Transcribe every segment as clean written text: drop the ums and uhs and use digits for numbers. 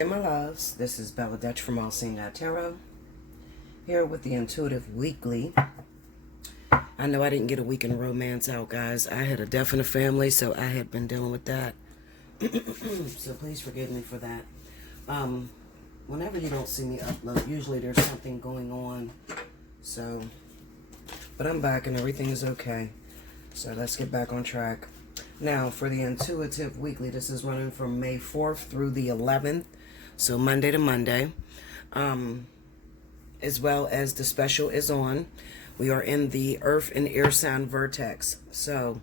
And my loves, this is Bella Dutch from Allseeingeyetarot, here with the Intuitive Weekly. I know I didn't get a week in romance out, guys. I had a death in the family, so I had been dealing with that. So please forgive me for that. Whenever you don't see me upload, usually there's something going on. So, but I'm back and everything is okay. So let's get back on track. Now, for the Intuitive Weekly, this is running from May 4th through the 11th. So Monday to Monday, as well as the special is on. We are in the Earth and Air sign vertex. So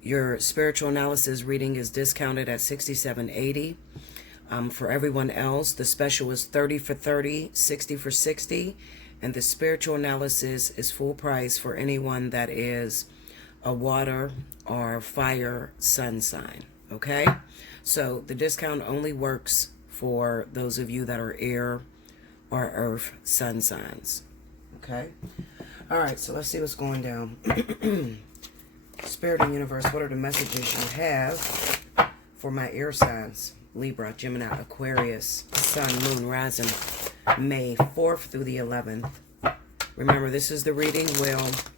your spiritual analysis reading is discounted at $67.80. For everyone else, the special is 30 for 30, 60 for 60. And the spiritual analysis is full price for anyone that is a water or fire sun sign. Okay? So the discount only works for those of you that are air or earth sun signs. Okay? All right, so let's see what's going down. Spirit and universe, what are the messages you have for my air signs? Libra, Gemini, Aquarius, Sun, Moon, rising, May 4th through the 11th. Remember, this is the reading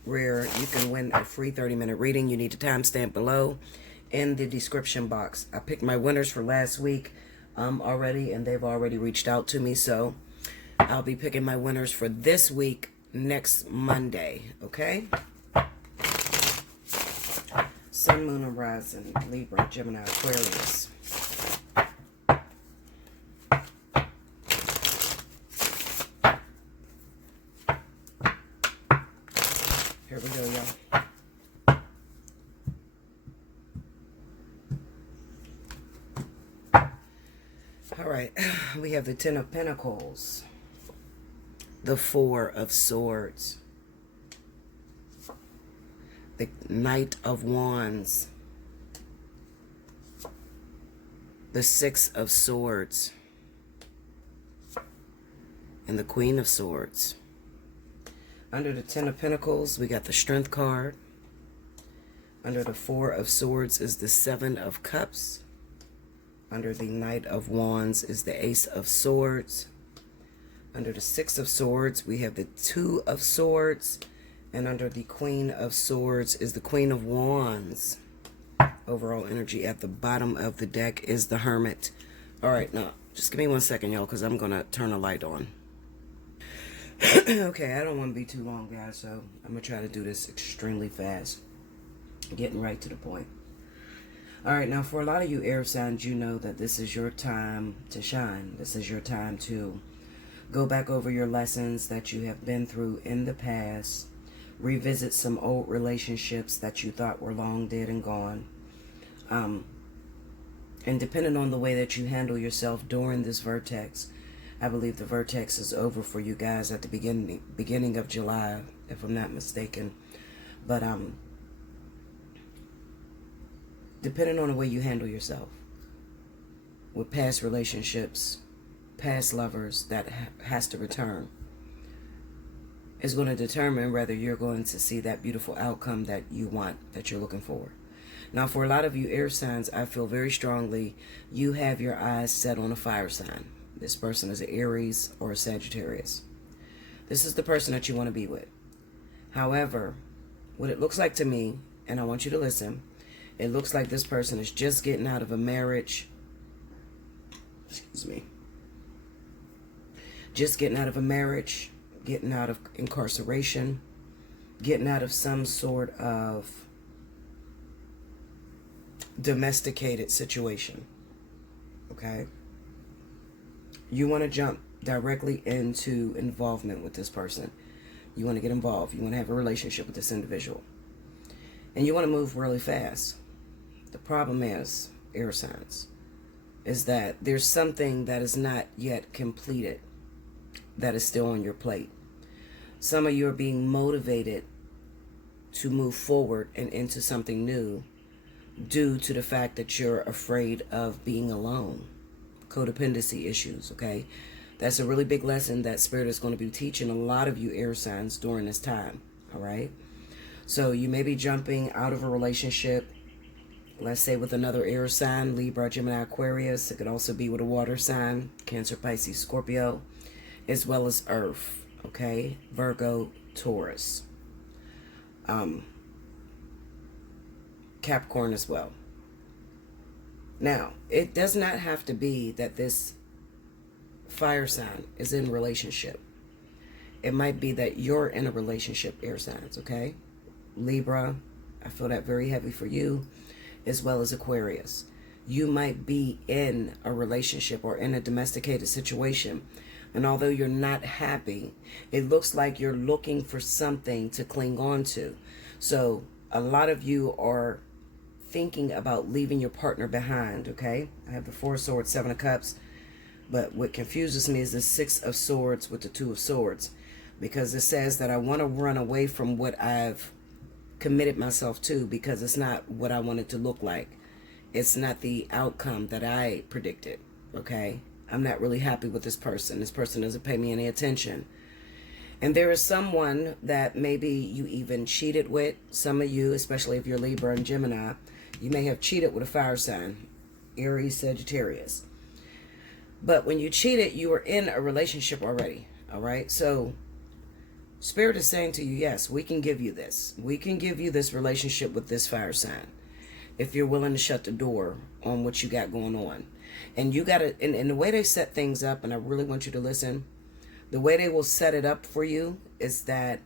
where you can win a free 30-minute reading. You need a timestamp below in the description box. I picked my winners for last week already, and they've already reached out to me. So I'll be picking my winners for this week next Monday. Okay? Sun, Moon, and Rising, Libra, Gemini, Aquarius. Here we go, y'all. All right, we have the Ten of Pentacles, the Four of Swords, the Knight of Wands, the Six of Swords, and the Queen of Swords. Under the Ten of Pentacles, we got the Strength card. Under the Four of Swords is the Seven of Cups. Under the Knight of Wands is the Ace of Swords. Under the Six of Swords, we have the Two of Swords. And under the Queen of Swords is the Queen of Wands. Overall energy at the bottom of the deck is the Hermit. All right, now, just give me 1 second, y'all, because I'm going to turn a light on. Okay, I don't want to be too long, guys, so I'm going to try to do this extremely fast. Getting right to the point. All right, now for a lot of you air signs, you know that this is your time to shine. This is your time to go back over your lessons that you have been through in the past. Revisit some old relationships that you thought were long dead and gone. And depending on the way that you handle yourself during this vertex, I believe the vertex is over for you guys at the beginning of July, if I'm not mistaken. But depending on the way you handle yourself with past relationships, past lovers that has to return, is going to determine whether you're going to see that beautiful outcome that you want, that you're looking for. Now, for a lot of you air signs, I feel very strongly you have your eyes set on a fire sign. This person is an Aries or a Sagittarius. This is the person that you want to be with. However, what it looks like to me, and I want you to listen, it looks like this person is just getting out of a marriage. Excuse me. Just getting out of a marriage, getting out of incarceration, getting out of some sort of domesticated situation. Okay? You want to jump directly into involvement with this person. You want to get involved. You want to have a relationship with this individual. And you want to move really fast. The problem is, air signs, is that there's something that is not yet completed that is still on your plate. Some of you are being motivated to move forward and into something new due to the fact that you're afraid of being alone. Codependency issues, okay? That's a really big lesson that Spirit is going to be teaching a lot of you air signs during this time, all right? So you may be jumping out of a relationship let's say with another air sign, Libra, Gemini, Aquarius. It could also be with a water sign, Cancer, Pisces, Scorpio, as well as Earth, okay? Virgo, Taurus, Capricorn as well. Now, it does not have to be that this fire sign is in relationship. It might be that you're in a relationship, air signs, okay? Libra, I feel that very heavy for you, as well as Aquarius. You might be in a relationship or in a domesticated situation, and although you're not happy, it looks like you're looking for something to cling on to. So a lot of you are thinking about leaving your partner behind, okay? I have the Four of Swords, Seven of Cups, but what confuses me is the Six of Swords with the Two of Swords, because it says that I want to run away from what I've committed myself to, because it's not what I want it to look like. It's not the outcome that I predicted, okay? I'm not really happy with this person. This person doesn't pay me any attention. And there is someone that maybe you even cheated with. Some of you, especially if you're Libra and Gemini, you may have cheated with a fire sign, Aries, Sagittarius. But when you cheated, you were in a relationship already, all right? So Spirit is saying to you, yes, we can give you this. We can give you this relationship with this fire sign if you're willing to shut the door on what you got going on. And you got to, and the way they set things up, and I really want you to listen, the way they will set it up for you is that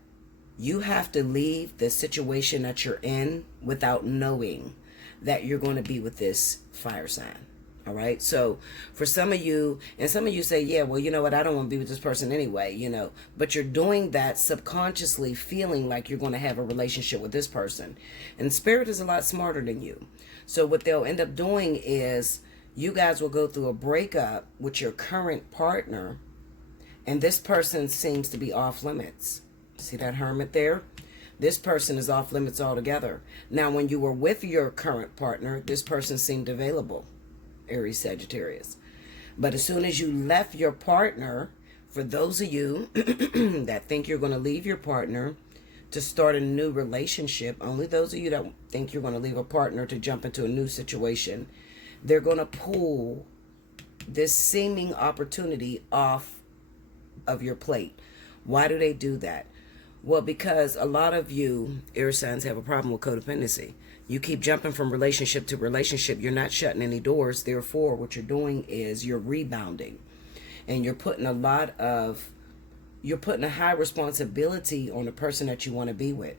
you have to leave the situation that you're in without knowing that you're going to be with this fire sign. All right. So for some of you, and some of you say, yeah, well, you know what? I don't want to be with this person anyway, you know, but you're doing that subconsciously, feeling like you're going to have a relationship with this person. And Spirit is a lot smarter than you. So what they'll end up doing is you guys will go through a breakup with your current partner, and this person seems to be off limits. See that hermit there? This person is off limits altogether. Now, when you were with your current partner, this person seemed available, Aries, Sagittarius. But as soon as you left your partner, for those of you that think you're going to leave your partner to start a new relationship, only those of you that think you're going to leave a partner to jump into a new situation, they're going to pull this seeming opportunity off of your plate. Why do they do that? Well, because a lot of you, air signs, have a problem with codependency. You keep jumping from relationship to relationship. You're not shutting any doors. Therefore, what you're doing is you're rebounding. And you're putting a high responsibility on the person that you want to be with.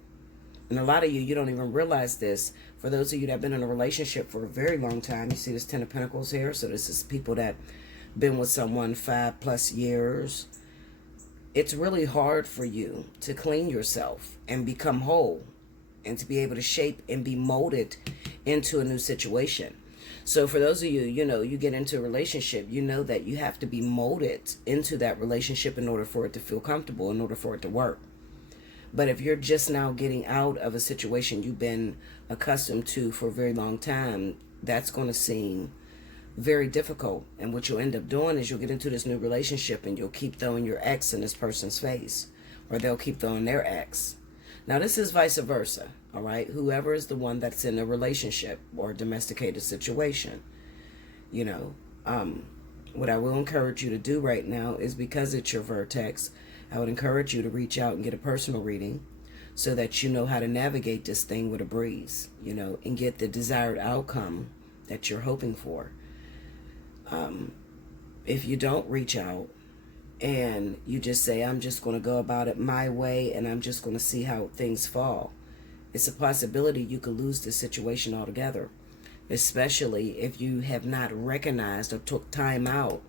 And a lot of you, you don't even realize this. For those of you that have been in a relationship for a very long time, you see this Ten of Pentacles here. So this is people that been with someone 5+ years. It's really hard for you to clean yourself and become whole and to be able to shape and be molded into a new situation. So for those of you, you know, you get into a relationship, you know that you have to be molded into that relationship in order for it to feel comfortable, in order for it to work. But if you're just now getting out of a situation you've been accustomed to for a very long time, that's going to seem very difficult. And what you'll end up doing is you'll get into this new relationship and you'll keep throwing your ex in this person's face, or they'll keep throwing their ex. Now this is vice versa, all right? Whoever is the one that's in a relationship or a domesticated situation, you know, what I will encourage you to do right now is, because it's your vertex, I would encourage you to reach out and get a personal reading so that you know how to navigate this thing with a breeze, you know, and get the desired outcome that you're hoping for. If you don't reach out and you just say, I'm just going to go about it my way and I'm just going to see how things fall, it's a possibility you could lose this situation altogether, especially if you have not recognized or took time out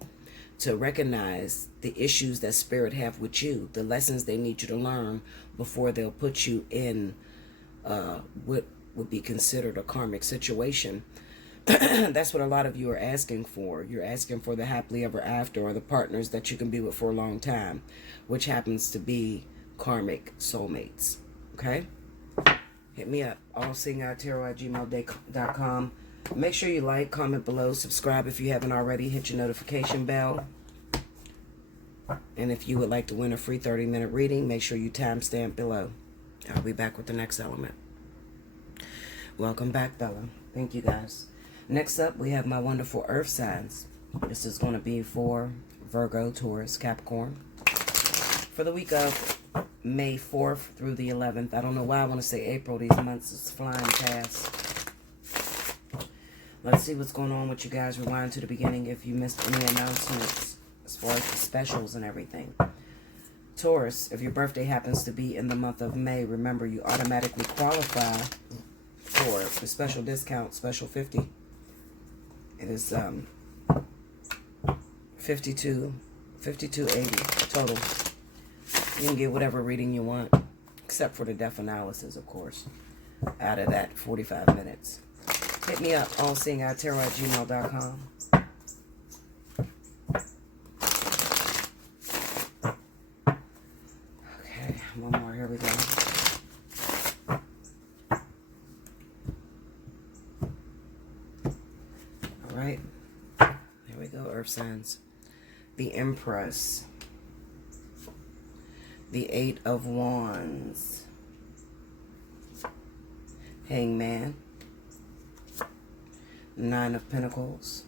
to recognize the issues that Spirit have with you, the lessons they need you to learn before they'll put you in what would be considered a karmic situation. That's what a lot of you are asking for. You're asking for the happily ever after, or the partners that you can be with for a long time, which happens to be karmic soulmates. Okay? Hit me up. Allseeingeyetarot@gmail.com. Make sure you like, comment below, subscribe if you haven't already, hit your notification bell. And if you would like to win a free 30-minute reading, make sure you timestamp below. I'll be back with the next element. Welcome back, Bella. Thank you, guys. Next up, we have my wonderful earth signs. This is going to be for Virgo, Taurus, Capricorn. For the week of May 4th through the 11th. I don't know why I want to say April. These months is flying past. Let's see what's going on with you guys. Rewind to the beginning if you missed any announcements as far as the specials and everything. Taurus, if your birthday happens to be in the month of May, remember you automatically qualify for the special discount, special 50. It is $52.80 total. You can get whatever reading you want, except for the death analysis, of course, out of that 45 minutes. Hit me up, allseeingeyetarot@gmail.com. Okay, one more, here we go. All right, here we go, earth signs. The Empress. The Eight of Wands. Hangman. Nine of Pentacles.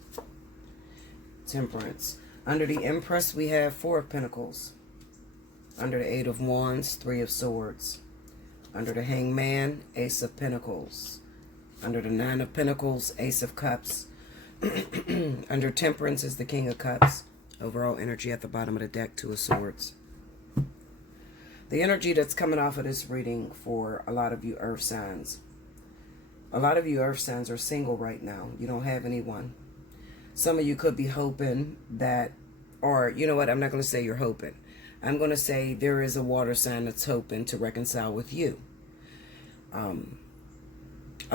Temperance. Under the Empress, we have Four of Pentacles. Under the Eight of Wands, Three of Swords. Under the Hangman, Ace of Pentacles. Under the Nine of Pentacles, Ace of Cups. Under Temperance is the King of Cups. Overall energy at the bottom of the deck, Two of Swords. The energy that's coming off of this reading for a lot of you earth signs. A lot of you earth signs are single right now. You don't have anyone. Some of you could be hoping that, or you know what, I'm not going to say you're hoping. I'm going to say there is a water sign that's hoping to reconcile with you. A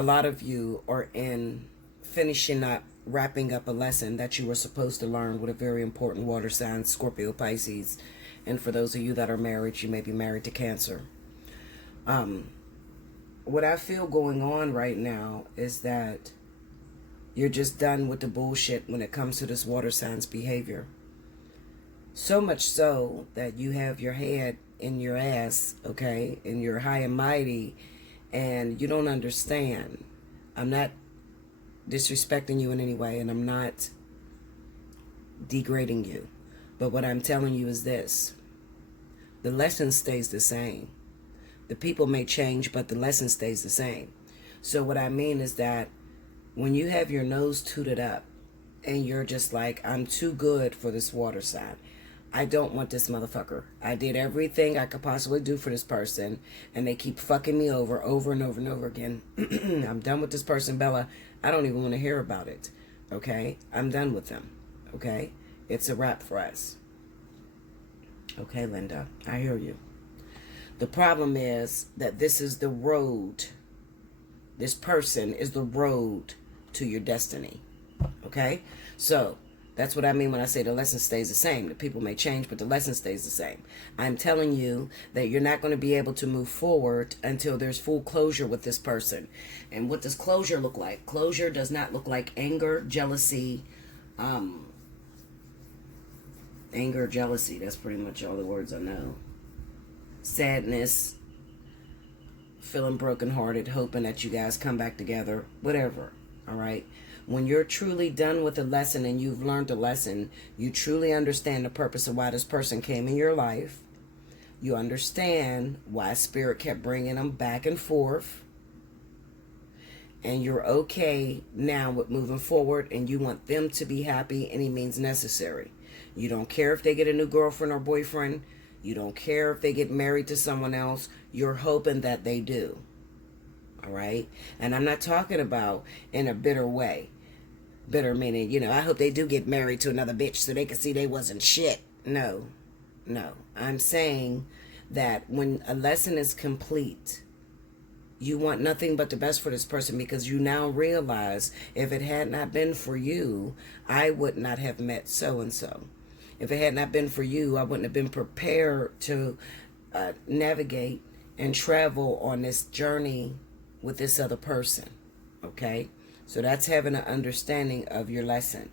lot of you are in finishing up, wrapping up a lesson that you were supposed to learn with a very important water sign, Scorpio, Pisces. And for those of you that are married, you may be married to Cancer. What I feel going on right now is that you're just done with the bullshit when it comes to this water sign's behavior. So much so that you have your head in your ass, okay, and you're high and mighty, and you don't understand. I'm not disrespecting you in any way, and I'm not degrading you. But what I'm telling you is this. The lesson stays the same. The people may change, but the lesson stays the same. So what I mean is that when you have your nose tooted up and you're just like, I'm too good for this water sign. I don't want this motherfucker. I did everything I could possibly do for this person, and they keep fucking me over and over and over again. I'm done with this person, Bella. I don't even want to hear about it. Okay? I'm done with them. Okay? It's a wrap for us. Okay, Linda, I hear you. The problem is that this is the road. This person is the road to your destiny. Okay? So, that's what I mean when I say the lesson stays the same. The people may change, but the lesson stays the same. I'm telling you that you're not going to be able to move forward until there's full closure with this person. And what does closure look like? Closure does not look like anger, jealousy, anger, jealousy, that's pretty much all the words I know. Sadness, feeling brokenhearted, hoping that you guys come back together, whatever, all right? When you're truly done with a lesson and you've learned a lesson, you truly understand the purpose of why this person came in your life. You understand why Spirit kept bringing them back and forth. And you're okay now with moving forward, and you want them to be happy any means necessary. You don't care if they get a new girlfriend or boyfriend. You don't care if they get married to someone else. You're hoping that they do. All right? And I'm not talking about in a bitter way. Bitter meaning, you know, I hope they do get married to another bitch so they can see they wasn't shit. No. No. I'm saying that when a lesson is complete, you want nothing but the best for this person, because you now realize if it had not been for you, I would not have met so-and-so. If it had not been for you, I wouldn't have been prepared to navigate and travel on this journey with this other person. Okay? So that's having an understanding of your lesson.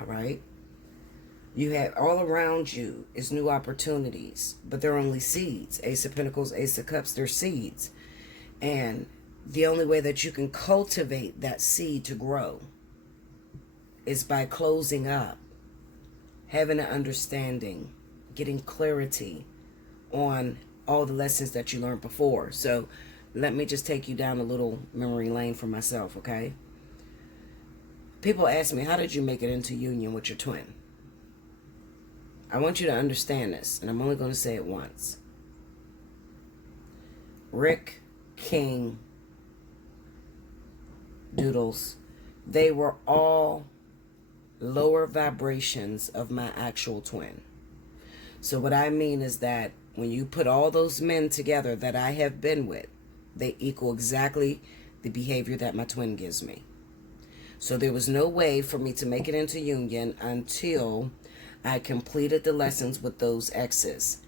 All right? You have all around you is new opportunities, but they're only seeds. Ace of Pentacles, Ace of Cups, they're seeds. And the only way that you can cultivate that seed to grow is by closing up, having an understanding, getting clarity on all the lessons that you learned before. So let me just take you down a little memory lane for myself, okay? People ask me, how did you make it into union with your twin? I want you to understand this, and I'm only going to say it once. Rick, King, Doodles, they were all lower vibrations of my actual twin. So what I mean is that when you put all those men together that I have been with, they equal exactly the behavior that my twin gives me. So there was no way for me to make it into union until I completed the lessons with those exes.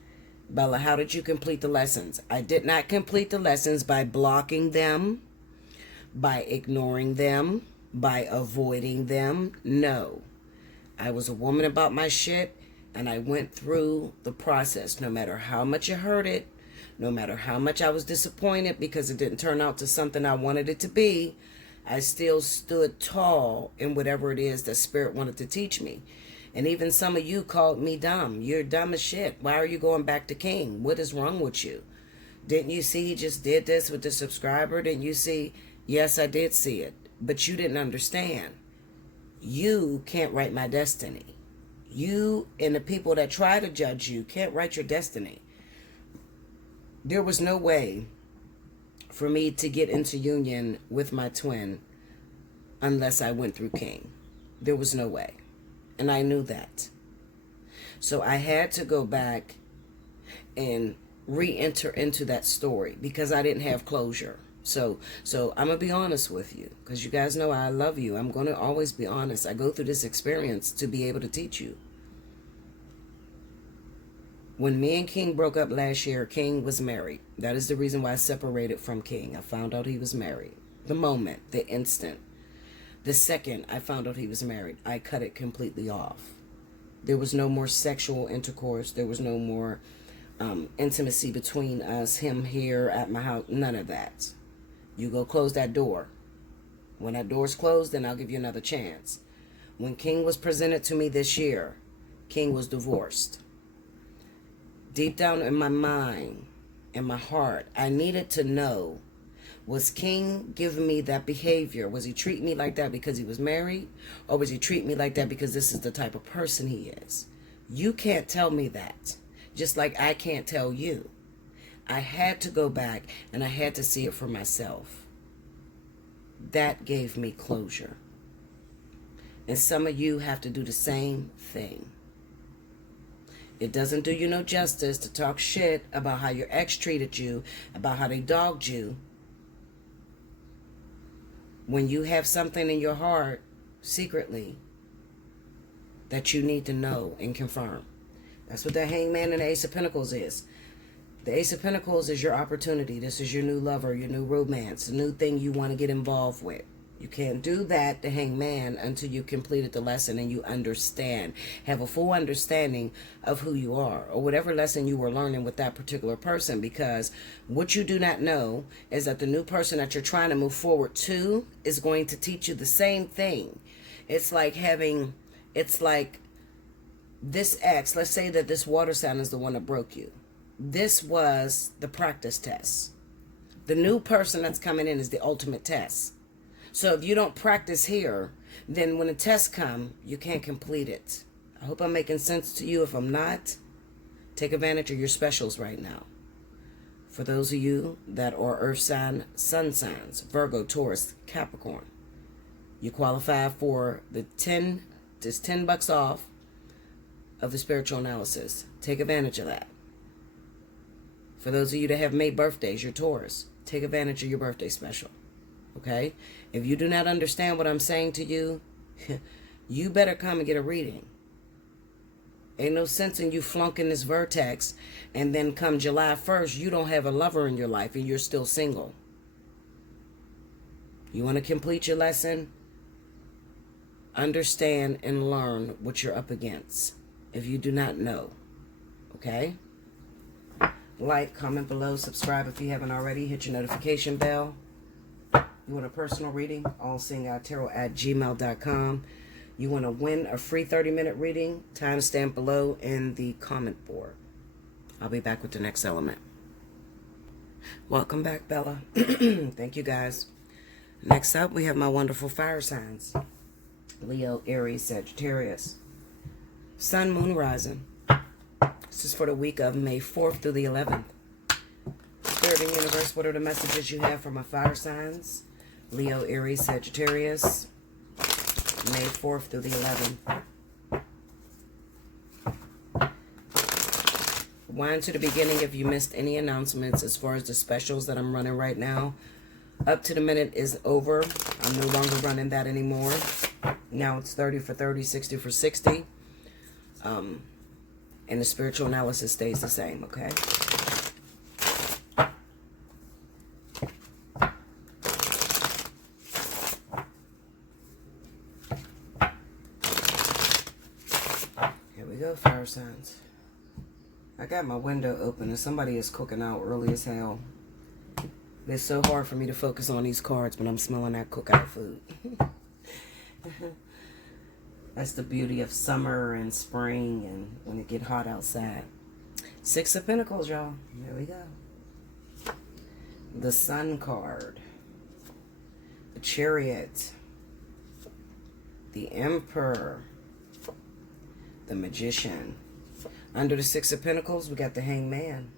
Bella, how did you complete the lessons? I did not complete the lessons by blocking them, by ignoring them, by avoiding them. No. I was a woman about my shit, and I went through the process. No matter how much I hurt it, no matter how much I was disappointed because it didn't turn out to something I wanted it to be, I still stood tall in whatever it is that Spirit wanted to teach me. And even some of you called me dumb. You're dumb as shit. Why are you going back to King? What is wrong with you? Didn't you see he just did this with the subscriber? Didn't you see? Yes, I did see it. But you didn't understand. You can't write my destiny. You and the people that try to judge you can't write your destiny. There was no way for me to get into union with my twin unless I went through King. There was no way. And I knew that. So I had to go back and re-enter into that story because I didn't have closure. So I'm going to be honest with you because you guys know I love you. I'm going to always be honest. I go through this experience to be able to teach you. When me and King broke up last year, King was married. That is the reason why I separated from King. I found out he was married. The moment, the instant. The second I found out he was married, I cut it completely off. There was no more sexual intercourse. There was no more intimacy between us, him here at my house. None of that. You go close that door. When that door's closed, then I'll give you another chance. When King was presented to me this year, King was divorced. Deep down in my mind, in my heart, I needed to know, was King giving me that behavior? Was he treating me like that because he was married? Or was he treating me like that because this is the type of person he is? You can't tell me that. Just like I can't tell you. I had to go back and I had to see it for myself. That gave me closure. And some of you have to do the same thing. It doesn't do you no justice to talk shit about how your ex treated you, about how they dogged you, when you have something in your heart, secretly, that you need to know and confirm. That's what the Hangman and the Ace of Pentacles is. The Ace of Pentacles is your opportunity. This is your new lover, your new romance, the new thing you want to get involved with. You can't do that, the Hangman, until you completed the lesson and you understand. Have a full understanding of who you are or whatever lesson you were learning with that particular person. Because what you do not know is that the new person that you're trying to move forward to is going to teach you the same thing. It's like this ex, let's say that this water sign is the one that broke you. This was the practice test. The new person that's coming in is the ultimate test. So if you don't practice here, then when the tests come, you can't complete it. I hope I'm making sense to you. If I'm not, take advantage of your specials right now. For those of you that are earth sign, sun signs, Virgo, Taurus, Capricorn, you qualify for the $10 off of the spiritual analysis. Take advantage of that. For those of you that have May birthdays, you're Taurus, take advantage of your birthday special. Okay? If you do not understand what I'm saying to you, you better come and get a reading. Ain't no sense in you flunking this vertex and then come July 1st, you don't have a lover in your life and you're still single. You want to complete your lesson? Understand and learn what you're up against. If you do not know. Okay? Like, comment below, subscribe if you haven't already. Hit your notification bell. You want a personal reading? Allseeingeyetarot@gmail.com. You want to win a free 30-minute reading? Timestamp below in the comment board. I'll be back with the next element. Welcome back, Bella. Thank you, guys. Next up, we have my wonderful fire signs. Leo, Aries, Sagittarius. Sun, Moon, Rising. This is for the week of May 4th through the 11th. Spirit and Universe, what are the messages you have for my fire signs? Leo, Aries, Sagittarius. May 4th through the 11th. Wind to the beginning if you missed any announcements as far as the specials that I'm running right now. Up to the minute is over. I'm no longer running that anymore. Now it's 30 for 30, 60 for 60. And the spiritual analysis stays the same, okay? Here we go, fire signs. I got my window open and somebody is cooking out early as hell. It's so hard for me to focus on these cards when I'm smelling that cookout food. That's the beauty of summer and spring and when it get hot outside. Six of Pentacles, y'all. There we go. The Sun card. The Chariot. The Emperor. The Magician. Under the Six of Pentacles, we got the Hangman.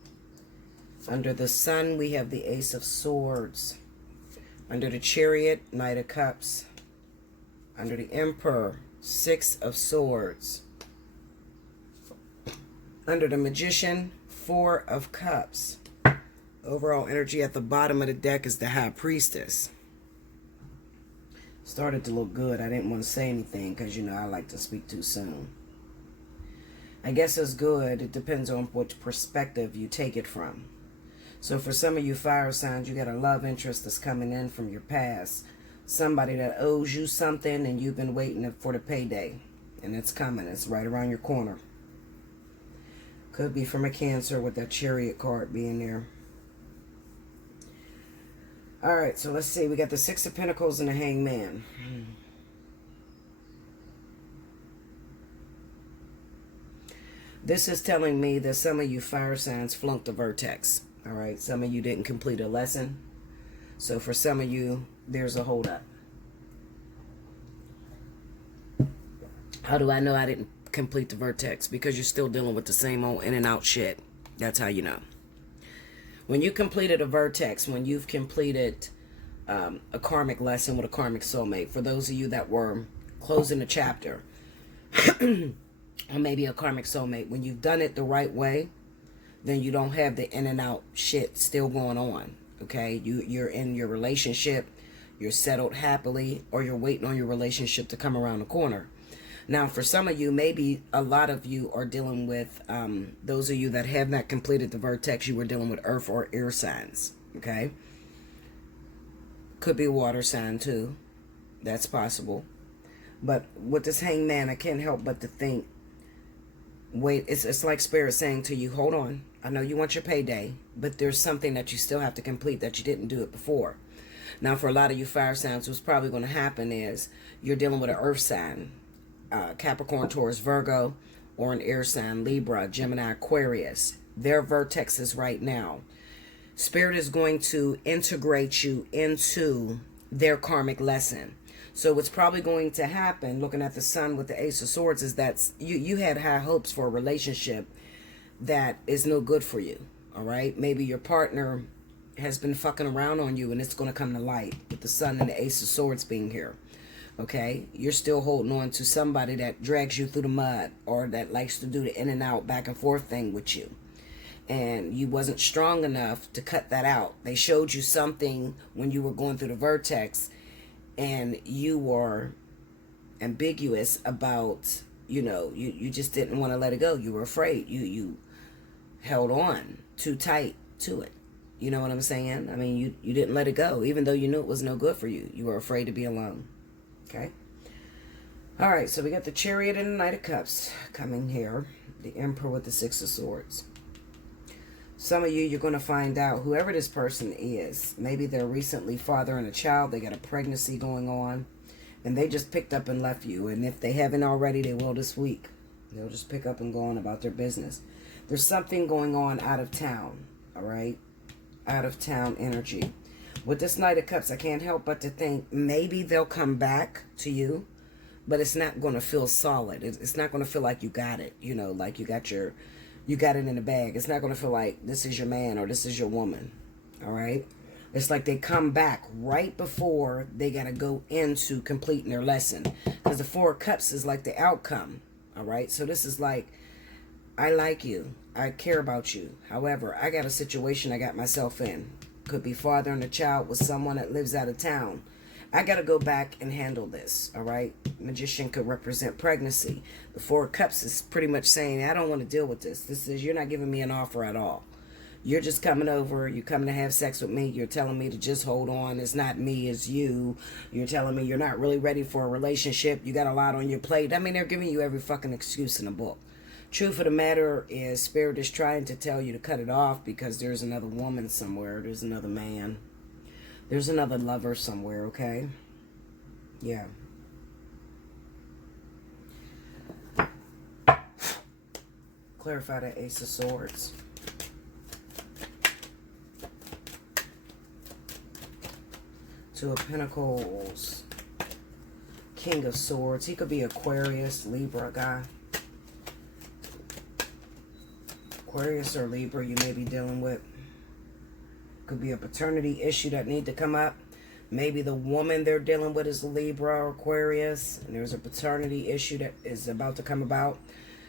Under the Sun, we have the Ace of Swords. Under the Chariot, Knight of Cups. Under the Emperor, Six of Swords. Under the Magician, Four of Cups. Overall energy at the bottom of the deck is the High Priestess. Started to look good. I didn't want to say anything because, you know, I like to speak too soon. I guess it's good. It depends on what perspective you take it from. So for some of you fire signs, you got a love interest that's coming in from your past. Somebody that owes you something and you've been waiting for the payday. And it's coming. It's right around your corner. Could be from a Cancer with that Chariot card being there. Alright, so let's see. We got the Six of Pentacles and the Hangman. This is telling me that some of you fire signs flunked the vertex. Alright, some of you didn't complete a lesson. So for some of you, there's a hold up. How do I know I didn't complete the vertex? Because you're still dealing with the same old in and out shit. That's how you know. When you completed a vertex, when you've completed a karmic lesson with a karmic soulmate, for those of you that were closing a chapter, or maybe a karmic soulmate, when you've done it the right way, then you don't have the in and out shit still going on. Okay, you're in your relationship, you're settled happily, or you're waiting on your relationship to come around the corner. Now, for some of you, maybe a lot of you are dealing with, those of you that have not completed the vertex, you were dealing with earth or air signs. Okay, could be a water sign too. That's possible. But with this Hangman, I can't help but to think, wait, it's like Spirit saying to you, hold on. I know you want your payday, but there's something that you still have to complete that you didn't do it before. Now, for a lot of you fire signs, what's probably going to happen is you're dealing with an earth sign, Capricorn, Taurus, Virgo, or an air sign, Libra, Gemini, Aquarius. Their vertexes right now. Spirit is going to integrate you into their karmic lesson. So what's probably going to happen, looking at the Sun with the Ace of Swords, is that you had high hopes for a relationship that is no good for you. All right? Maybe your partner has been fucking around on you and it's going to come to light with the Sun and the Ace of Swords being here. Okay? You're still holding on to somebody that drags you through the mud or that likes to do the in and out, back and forth thing with you. And you wasn't strong enough to cut that out. They showed you something when you were going through the vertex and you were ambiguous about, you know, you just didn't want to let it go. You were afraid. You held on too tight to it. You know what I'm saying? I mean, you didn't let it go, even though you knew it was no good for you. You were afraid to be alone. Okay? All right, so we got the Chariot and the Knight of Cups coming here. The Emperor with the Six of Swords. Some of you, you're going to find out whoever this person is. Maybe they're recently fathering a child. They got a pregnancy going on. And they just picked up and left you. And if they haven't already, they will this week. They'll just pick up and go on about their business. There's something going on out of town. All right? Out of town energy. With this Knight of Cups, I can't help but to think maybe they'll come back to you. But it's not going to feel solid. It's not going to feel like you got it. You know, like you got it in the bag. It's not going to feel like this is your man or this is your woman. All right? It's like they come back right before they got to go into completing their lesson. Because the Four of Cups is like the outcome. All right? So this is like, I like you. I care about you. However, I got a situation I got myself in. Could be fathering a child with someone that lives out of town. I got to go back and handle this, all right? Magician could represent pregnancy. The Four of Cups is pretty much saying, I don't want to deal with this. This is, you're not giving me an offer at all. You're just coming over. You're coming to have sex with me. You're telling me to just hold on. It's not me, it's you. You're telling me you're not really ready for a relationship. You got a lot on your plate. I mean, they're giving you every fucking excuse in the book. Truth of the matter is, Spirit is trying to tell you to cut it off because there's another woman somewhere. There's another man. There's another lover somewhere, okay? Yeah. Clarify the Ace of Swords. Two of Pentacles. King of Swords. He could be Aquarius, Libra guy. Aquarius or Libra you may be dealing with. Could be a paternity issue that need to come up. Maybe the woman they're dealing with is Libra or Aquarius. And there's a paternity issue that is about to come about.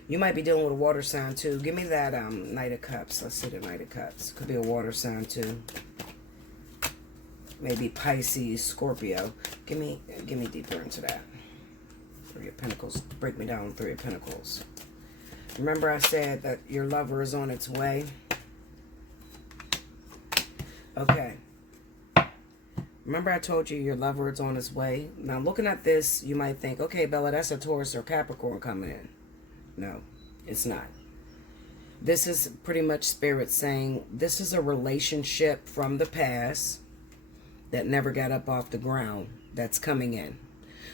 You might be dealing with a water sign too. Give me that Knight of Cups. Let's see the Knight of Cups. Could be a water sign too. Maybe Pisces, Scorpio. Give me deeper into that. Three of Pentacles. Break me down Three of Pentacles. Remember I said that your lover is on its way? Okay. Remember I told you your lover is on his way? Now looking at this, you might think, okay, Bella, that's a Taurus or Capricorn coming in. No, it's not. This is pretty much Spirit saying this is a relationship from the past that never got up off the ground that's coming in.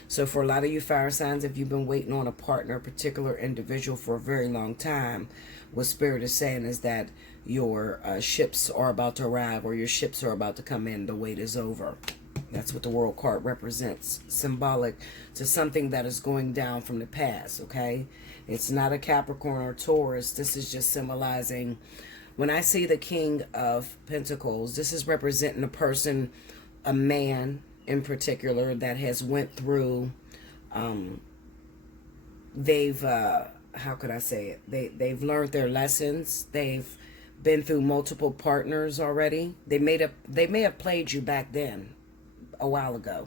So for a lot of you fire signs, if you've been waiting on a partner, a particular individual for a very long time, what Spirit is saying is that your ships are about to arrive or your ships are about to come in. The wait is over. That's what the World card represents. Symbolic to something that is going down from the past, okay? It's not a Capricorn or Taurus. This is just symbolizing. When I see the King of Pentacles, this is representing a person, a man in particular, that has went through, how could I say it? They've learned their lessons. They've been through multiple partners already. They may have played you back then, a while ago.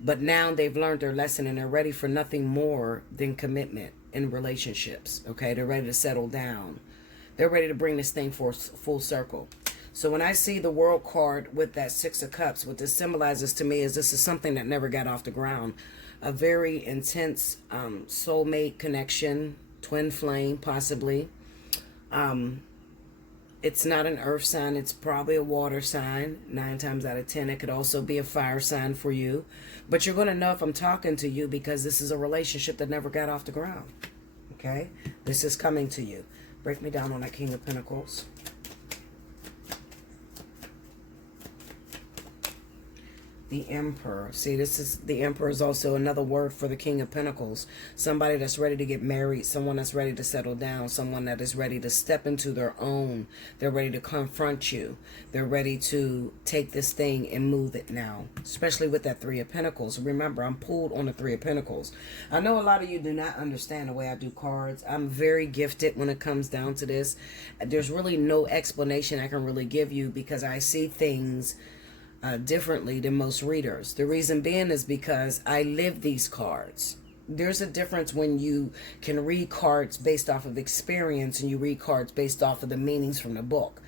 But now they've learned their lesson and they're ready for nothing more than commitment in relationships. Okay, they're ready to settle down. They're ready to bring this thing full circle. So when I see the World card with that Six of Cups, what this symbolizes to me is this is something that never got off the ground. A very intense soulmate connection, twin flame possibly. It's not an earth sign. It's probably a water sign. 9 times out of 10, it could also be a fire sign for you. But you're going to know if I'm talking to you because this is a relationship that never got off the ground. Okay? This is coming to you. Break me down on that King of Pentacles. The Emperor. See, the Emperor is also another word for the King of Pentacles. Somebody that's ready to get married, someone that's ready to settle down, someone that is ready to step into their own. They're ready to confront you. They're ready to take this thing and move it now, especially with that Three of Pentacles. Remember, I'm pulled on the Three of Pentacles. I know a lot of you do not understand the way I do cards. I'm very gifted when it comes down to this. There's really no explanation I can really give you because I see things differently than most readers. The reason being is because I live these cards. There's a difference when you can read cards based off of experience and you read cards based off of the meanings from the book.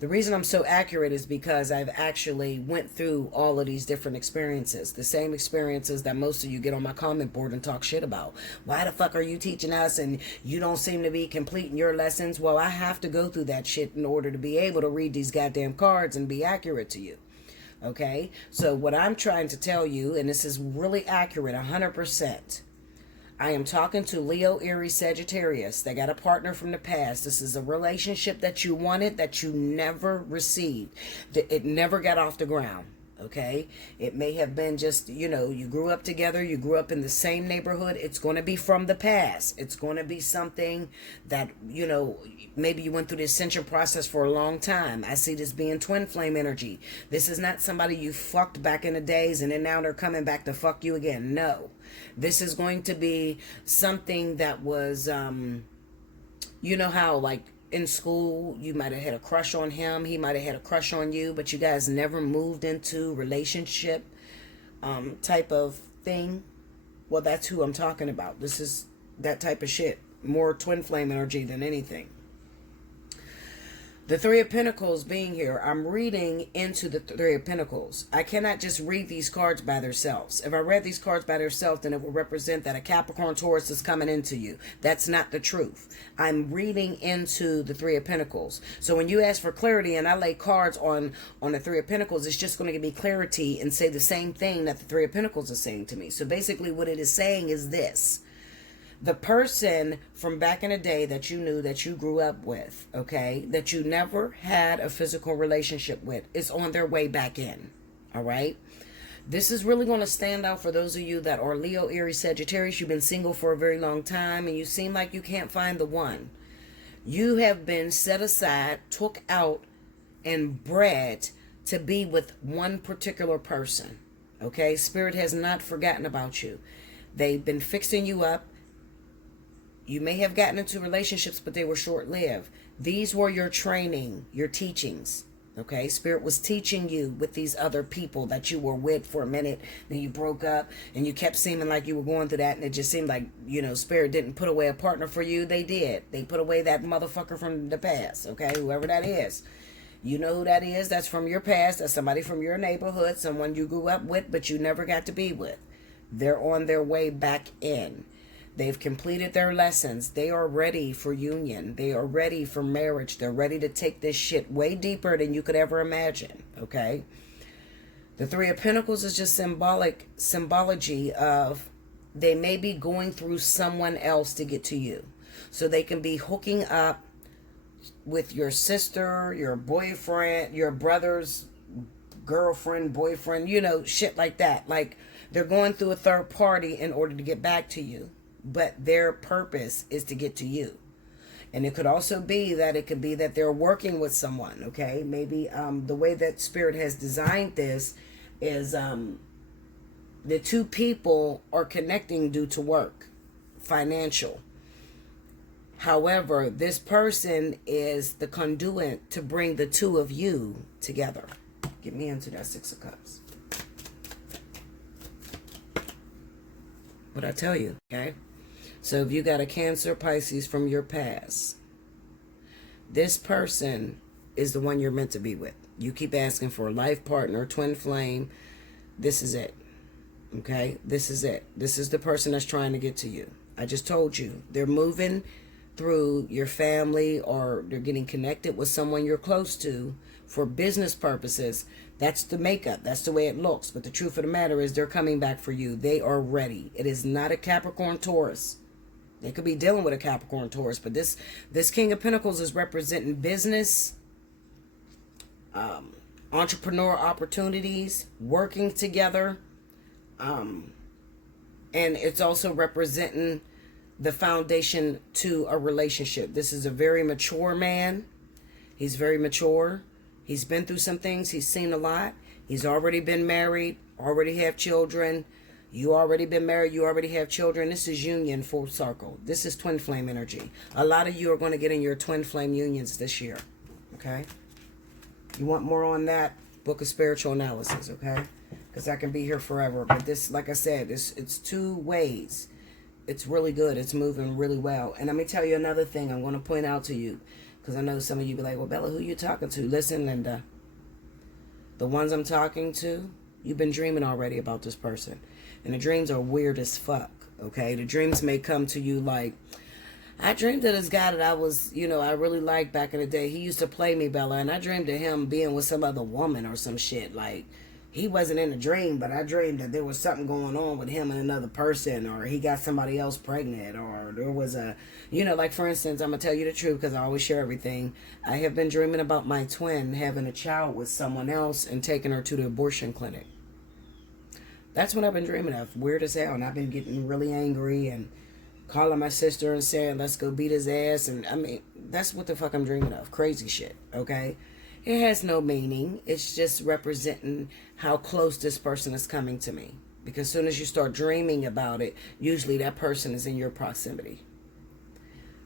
The reason I'm so accurate is because I've actually went through all of these different experiences. The same experiences that most of you get on my comment board and talk shit about. Why the fuck are you teaching us and you don't seem to be completing your lessons? Well, I have to go through that shit in order to be able to read these goddamn cards and be accurate to you. Okay? So what I'm trying to tell you, and this is really accurate, 100%. I am talking to Leo, Aries, Sagittarius. They got a partner from the past. This is a relationship that you wanted that you never received. It never got off the ground. Okay, it may have been just, you know, you grew up together, you grew up in the same neighborhood. It's going to be from the past. It's going to be something that, you know, maybe you went through the ascension process for a long time. I see this being twin flame energy. This is not somebody you fucked back in the days and then now they're coming back to fuck you again. No, this is going to be something that was, you know how like in school, you might have had a crush on him. He might have had a crush on you, but you guys never moved into relationship type of thing. Well, that's who I'm talking about. This is that type of shit. More twin flame energy than anything. The Three of Pentacles being here, I'm reading into the Three of Pentacles. I cannot just read these cards by themselves. If I read these cards by themselves, then it would represent that a Capricorn Taurus is coming into you. That's not the truth. I'm reading into the Three of Pentacles. So when you ask for clarity and I lay cards on the Three of Pentacles, it's just going to give me clarity and say the same thing that the Three of Pentacles is saying to me. So basically what it is saying is this. The person from back in the day that you knew, that you grew up with, okay, that you never had a physical relationship with, is on their way back in, all right? This is really going to stand out for those of you that are Leo, Aries, Sagittarius. You've been single for a very long time and you seem like you can't find the one. You have been set aside, took out, and bred to be with one particular person, okay? Spirit has not forgotten about you. They've been fixing you up. You may have gotten into relationships, but they were short-lived. These were your training, your teachings. Okay, Spirit was teaching you with these other people that you were with for a minute. Then you broke up and you kept seeming like you were going through that. And it just seemed like, you know, Spirit didn't put away a partner for you. They did. They put away that motherfucker from the past. Okay, whoever that is. You know who that is. That's from your past. That's somebody from your neighborhood. Someone you grew up with, but you never got to be with. They're on their way back in. They've completed their lessons. They are ready for union. They are ready for marriage. They're ready to take this shit way deeper than you could ever imagine, okay? The Three of Pentacles is just symbology of they may be going through someone else to get to you. So they can be hooking up with your sister, your boyfriend, your brother's girlfriend, boyfriend, you know, shit like that. Like they're going through a third party in order to get back to you. But their purpose is to get to you. And it could also be that it could be that they're working with someone, okay? Maybe the way that Spirit has designed this is the two people are connecting due to work, financial. However, this person is the conduit to bring the two of you together. Get me into that Six of Cups. What I tell you, okay? So if you got a Cancer, Pisces from your past, this person is the one you're meant to be with. You keep asking for a life partner, twin flame. This is it. Okay? This is it. This is the person that's trying to get to you. I just told you. They're moving through your family or they're getting connected with someone you're close to for business purposes. That's the makeup. That's the way it looks. But the truth of the matter is they're coming back for you. They are ready. It is not a Capricorn Taurus. They could be dealing with a Capricorn Taurus, but this King of Pentacles is representing business, entrepreneur opportunities, working together, and it's also representing the foundation to a relationship. This is a very mature man. He's very mature. He's been through some things. He's seen a lot. He's already been married, already have children. You already been married. You already have children. This is union full circle. This is twin flame energy. A lot of you are going to get in your twin flame unions this year. Okay? You want more on that? Book of Spiritual Analysis. Okay? Because I can be here forever. But this, like I said, it's two ways. It's really good. It's moving really well. And let me tell you another thing I'm going to point out to you. Because I know some of you be like, well, Bella, who you talking to? Listen, Linda. The ones I'm talking to, you've been dreaming already about this person. And the dreams are weird as fuck, okay? The dreams may come to you like, I dreamed of this guy that I was, I really liked back in the day. He used to play me, Bella, and I dreamed of him being with some other woman or some shit. Like, he wasn't in the dream, but I dreamed that there was something going on with him and another person, or he got somebody else pregnant, or there was a, like, for instance, I'm going to tell you the truth because I always share everything. I have been dreaming about my twin having a child with someone else and taking her to the abortion clinic. That's what I've been dreaming of. Weird as hell, and I've been getting really angry and calling my sister and saying, let's go beat his ass. And I mean, that's what the fuck I'm dreaming of. Crazy shit, okay? It has no meaning. It's just representing how close this person is coming to me. Because as soon as you start dreaming about it, usually that person is in your proximity.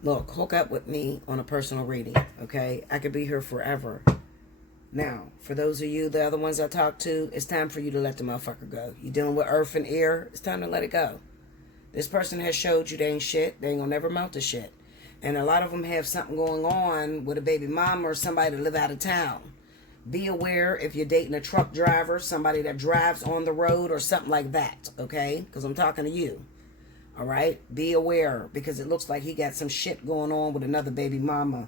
Look, hook up with me on a personal reading, okay? I could be here forever. Now, for those of you, the other ones I talk to, it's time for you to let the motherfucker go. You're dealing with earth and air, it's time to let it go. This person has showed you they ain't shit. They ain't gonna never amount to shit. And a lot of them have something going on with a baby mama or somebody that live out of town. Be aware if you're dating a truck driver, somebody that drives on the road or something like that, okay? Because I'm talking to you, all right? Be aware because it looks like he got some shit going on with another baby mama.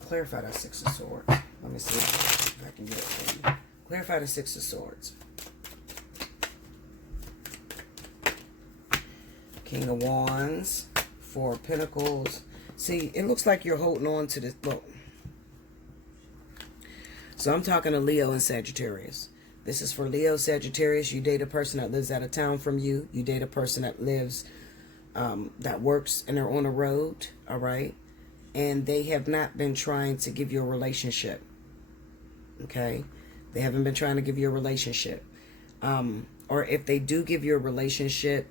Clarify that Six of Swords. Let me see if I can get it for you. Clarify the Six of Swords. King of Wands, Four of Pentacles. See, it looks like you're holding on to this. Look. So I'm talking to Leo and Sagittarius. This is for Leo, Sagittarius. You date a person that lives out of town from you. You date a person that lives, that works and they're on the road, all right? And they have not been trying to give you a relationship, okay? They haven't been trying to give you a relationship. Or if they do give you a relationship,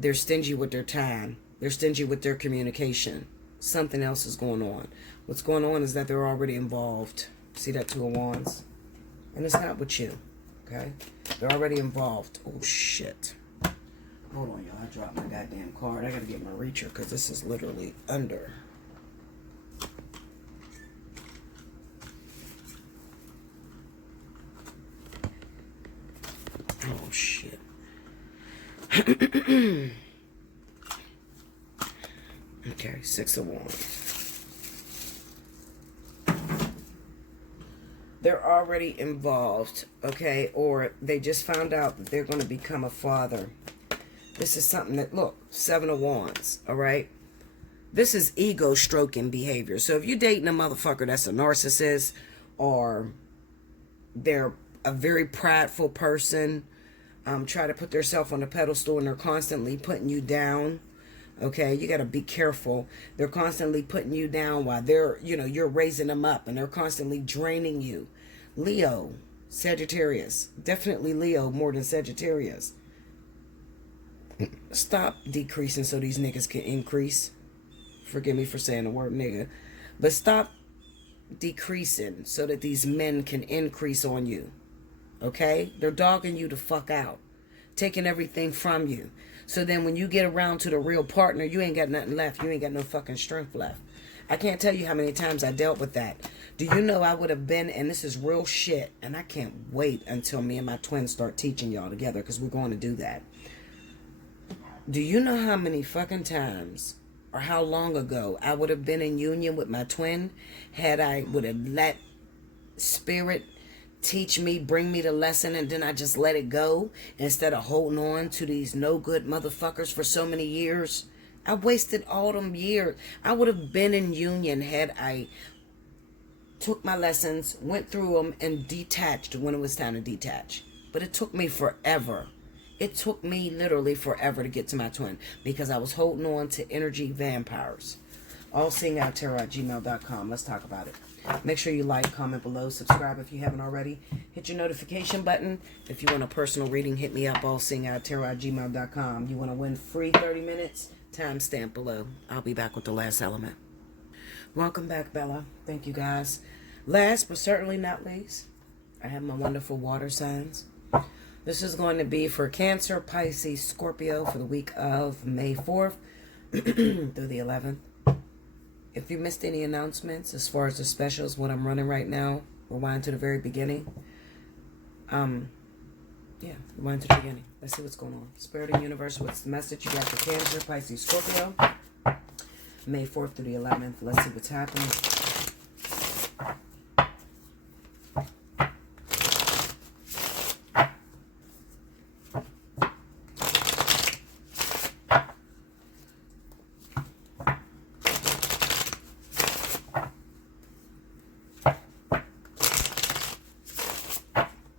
they're stingy with their time. They're stingy with their communication. Something else is going on. What's going on is that they're already involved. See that Two of Wands? And it's not with you. Okay? They're already involved. Oh, shit. Hold on, y'all. I dropped my goddamn card. I gotta get my reacher because this is literally under. Oh, shit. Okay, Six of Wands. They're already involved, okay? Or they just found out that they're going to become a father. This is something that, look, Seven of Wands, all right? This is ego stroking behavior. So if you're dating a motherfucker that's a narcissist or they're a very prideful person, try to put themselves on a pedestal and they're constantly putting you down. Okay, you got to be careful. They're constantly putting you down while they're, you're raising them up and they're constantly draining you. Leo, Sagittarius, definitely Leo more than Sagittarius. Stop decreasing so these niggas can increase. Forgive me for saying the word nigga. But stop decreasing so that these men can increase on you. Okay? They're dogging you the fuck out. Taking everything from you. So then when you get around to the real partner, you ain't got nothing left. You ain't got no fucking strength left. I can't tell you how many times I dealt with that. Do you know I would have been, and this is real shit, and I can't wait until me and my twins start teaching y'all together because we're going to do that. Do you know how many fucking times or how long ago I would have been in union with my twin had I would have let spirit teach me, bring me the lesson, and then I just let it go instead of holding on to these no good motherfuckers for so many years? I wasted all them years. I would have been in union had I took my lessons, went through them, and detached when it was time to detach. But it took me forever. It took me literally forever to get to my twin because I was holding on to energy vampires. Allseeingeyetarot@gmail.com. Let's talk about it. Make sure you like, comment below, subscribe if you haven't already. Hit your notification button. If you want a personal reading, hit me up, allseeingeyetarot@gmail.com. You want to win free 30 minutes? Timestamp below. I'll be back with the last element. Welcome back, Bella. Thank you, guys. Last but certainly not least, I have my wonderful water signs. This is going to be for Cancer, Pisces, Scorpio for the week of May 4th through the 11th. If you missed any announcements as far as the specials, what I'm running right now, rewind to the very beginning. Yeah, rewind to the beginning. Let's see what's going on. Spirit and Universe, what's the message you got for Cancer, Pisces, Scorpio? May 4th through the 11th. Let's see what's happening.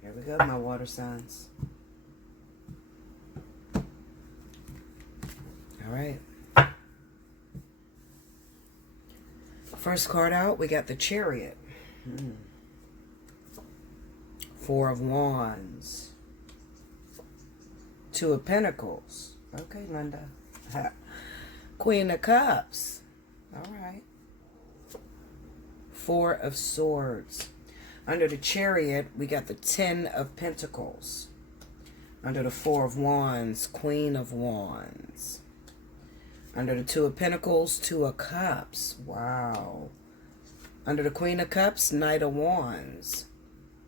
Here we go, my water signs. All right. First card out, we got the Chariot. 4 of Wands. 2 of Pentacles. Okay, Linda. Queen of Cups. All right. 4 of Swords. Under the Chariot, we got the 10 of Pentacles. Under the 4 of Wands, Queen of Wands. Under the 2 of Pentacles, 2 of Cups. Wow. Under the Queen of Cups, Knight of Wands.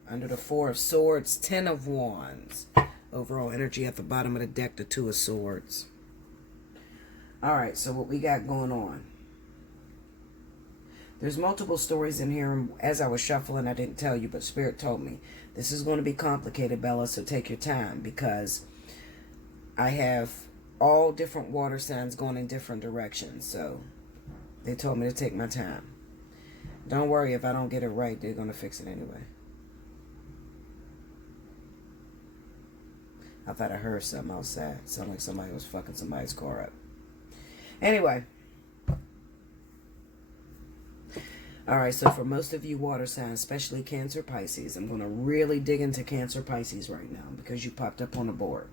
Under the 4 of Swords, 10 of Wands. Overall energy at the bottom of the deck, the 2 of Swords. All right, so what we got going on. There's multiple stories in here, and as I was shuffling, I didn't tell you, but Spirit told me. This is going to be complicated, Bella, so take your time, because I have all different water signs going in different directions, so they told me to take my time. Don't worry, if I don't get it right, they're going to fix it anyway. I thought I heard something outside. It sounded like somebody was fucking somebody's car up. Anyway. Alright, so for most of you water signs, especially Cancer, Pisces, I'm going to really dig into Cancer, Pisces right now because you popped up on the board.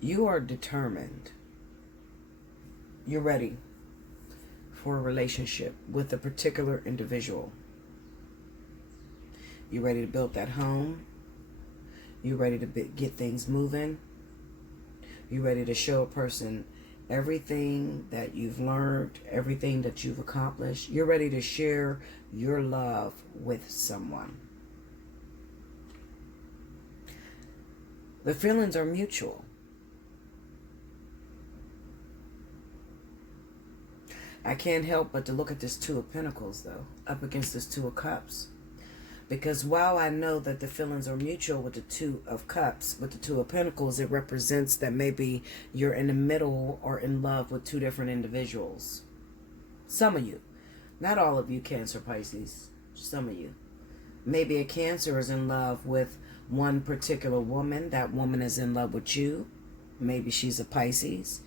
You are determined. You're ready for a relationship with a particular individual. You're ready to build that home. You're ready to get things moving. You're ready to show a person everything that you've learned, everything that you've accomplished. You're ready to share your love with someone. The feelings are mutual. I can't help but to look at this 2 of Pentacles, though, up against this 2 of Cups. Because while I know that the feelings are mutual with the 2 of Cups, with the 2 of Pentacles, it represents that maybe you're in the middle or in love with 2 different individuals. Some of you. Not all of you, Cancer, Pisces. Some of you. Maybe a Cancer is in love with one particular woman. That woman is in love with you. Maybe she's a Pisces.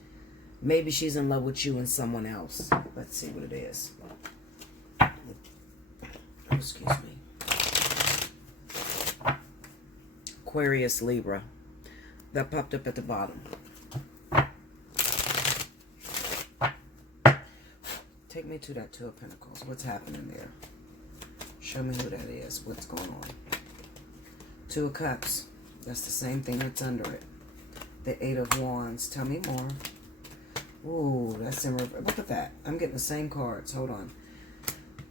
Maybe she's in love with you and someone else. Let's see what it is. Oh, excuse me. Aquarius, Libra. That popped up at the bottom. Take me to that 2 of Pentacles. What's happening there? Show me who that is. What's going on? 2 of Cups. That's the same thing that's under it. The 8 of Wands. Tell me more. Ooh, that's in reverse. Look at that. I'm getting the same cards. Hold on.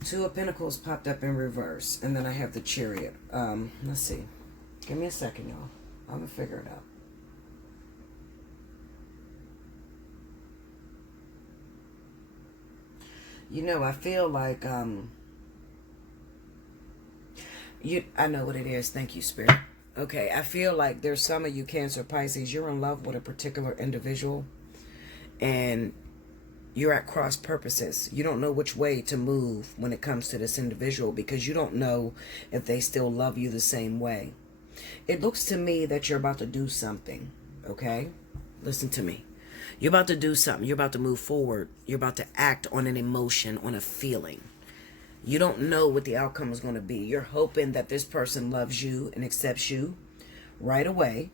2 of Pentacles popped up in reverse. And then I have the Chariot. Let's see. Give me a second, y'all. I'm going to figure it out. You know, I feel like, I know what it is. Thank you, Spirit. Okay, I feel like there's some of you Cancer, Pisces, you're in love with a particular individual. And you're at cross purposes. You don't know which way to move when it comes to this individual because you don't know if they still love you the same way. It looks to me that you're about to do something, okay? Listen to me. You're about to do something. You're about to move forward. You're about to act on an emotion, on a feeling. You don't know what the outcome is going to be. You're hoping that this person loves you and accepts you right away.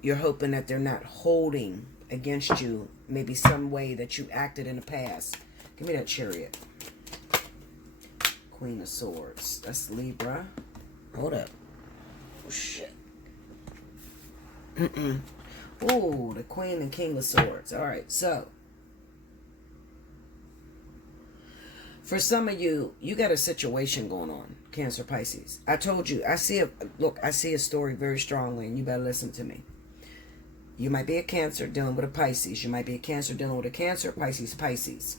You're hoping that they're not holding against you maybe some way that you acted in the past. Give me that Chariot. Queen of Swords. That's Libra. Hold up. Oh, shit. Ooh, the Queen and King of Swords. All right, so for some of you, you got a situation going on, Cancer, Pisces. I told you, I see a story very strongly, and you better listen to me. You might be a Cancer dealing with a Pisces. You might be a Cancer dealing with a Cancer, Pisces.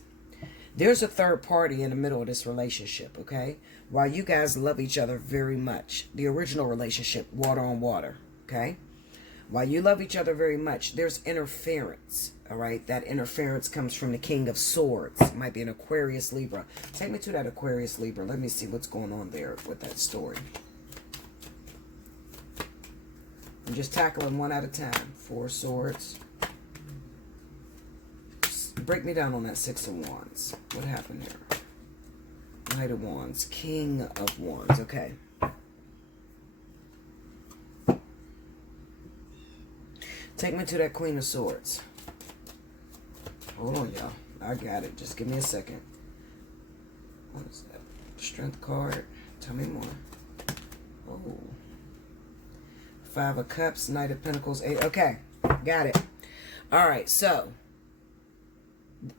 There's a third party in the middle of this relationship, okay? While you guys love each other very much, the original relationship, water on water, okay? While you love each other very much, there's interference, all right? That interference comes from the King of Swords. It might be an Aquarius, Libra. Take me to that Aquarius, Libra. Let me see what's going on there with that story. I'm just tackling one at a time. 4 Swords. Break me down on that 6 of Wands. What happened there? Knight of Wands. King of Wands. Okay. Take me to that Queen of Swords. Hold on, y'all. I got it. Just give me a second. What is that? Strength card. Tell me more. Oh. 5 of Cups. Knight of Pentacles. 8. Okay. Got it. All right. So,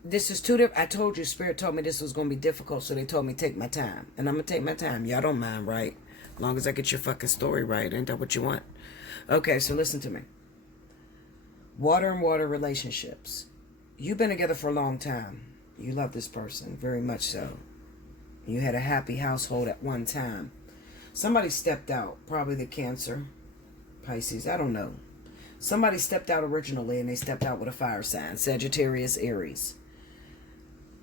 this is 2 different. I told you, Spirit told me this was going to be difficult, so they told me take my time. And I'm going to take my time. Y'all don't mind, right? As long as I get your fucking story right. Ain't that what you want? Okay, so listen to me. Water and water relationships. You've been together for a long time. You love this person, very much so. You had a happy household at one time. Somebody stepped out, probably the Cancer, Pisces, I don't know. Somebody stepped out originally, and they stepped out with a fire sign, Sagittarius, Aries.